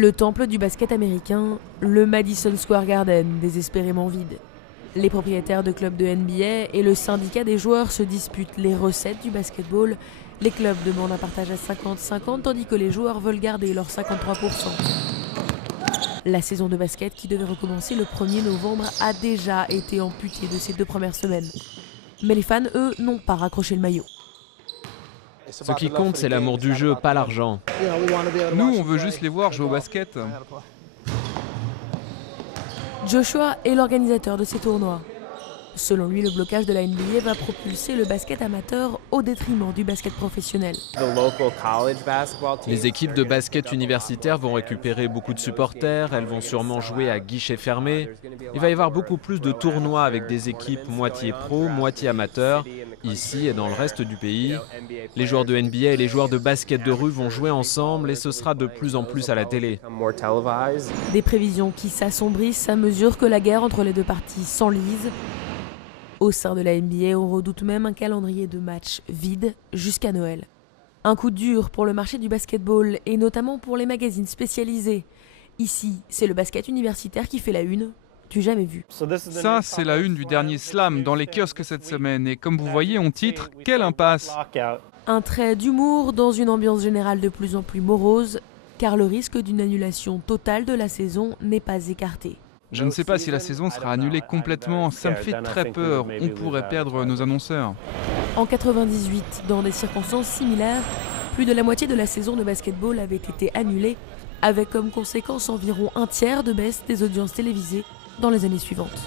Le temple du basket américain, le Madison Square Garden, désespérément vide. Les propriétaires de clubs de NBA et le syndicat des joueurs se disputent les recettes du basketball. Les clubs demandent un partage à 50-50 tandis que les joueurs veulent garder leurs 53%. La saison de basket qui devait recommencer le 1er novembre a déjà été amputée de ses 2 premières semaines. Mais les fans, eux, n'ont pas raccroché le maillot. Ce qui compte, c'est l'amour du jeu, pas l'argent. Nous, on veut juste les voir jouer au basket. Joshua est l'organisateur de ces tournois. Selon lui, le blocage de la NBA va propulser le basket amateur au détriment du basket professionnel. Les équipes de basket universitaire vont récupérer beaucoup de supporters, elles vont sûrement jouer à guichet fermé. Il va y avoir beaucoup plus de tournois avec des équipes moitié pro, moitié amateurs, ici et dans le reste du pays. Les joueurs de NBA et les joueurs de basket de rue vont jouer ensemble et ce sera de plus en plus à la télé. Des prévisions qui s'assombrissent à mesure que la guerre entre les deux parties s'enlise. Au sein de la NBA, on redoute même un calendrier de matchs vide jusqu'à Noël. Un coup dur pour le marché du basketball et notamment pour les magazines spécialisés. Ici, c'est le basket universitaire qui fait la une, du jamais vu. Ça, c'est la une du dernier slam dans les kiosques cette semaine. Et comme vous voyez, on titre « Quelle impasse !» Un trait d'humour dans une ambiance générale de plus en plus morose, car le risque d'une annulation totale de la saison n'est pas écarté. Je ne sais pas si la saison sera annulée complètement, ça me fait très peur, on pourrait perdre nos annonceurs. En 98, dans des circonstances similaires, plus de la moitié de la saison de basketball avait été annulée, avec comme conséquence environ un tiers de baisse des audiences télévisées dans les années suivantes.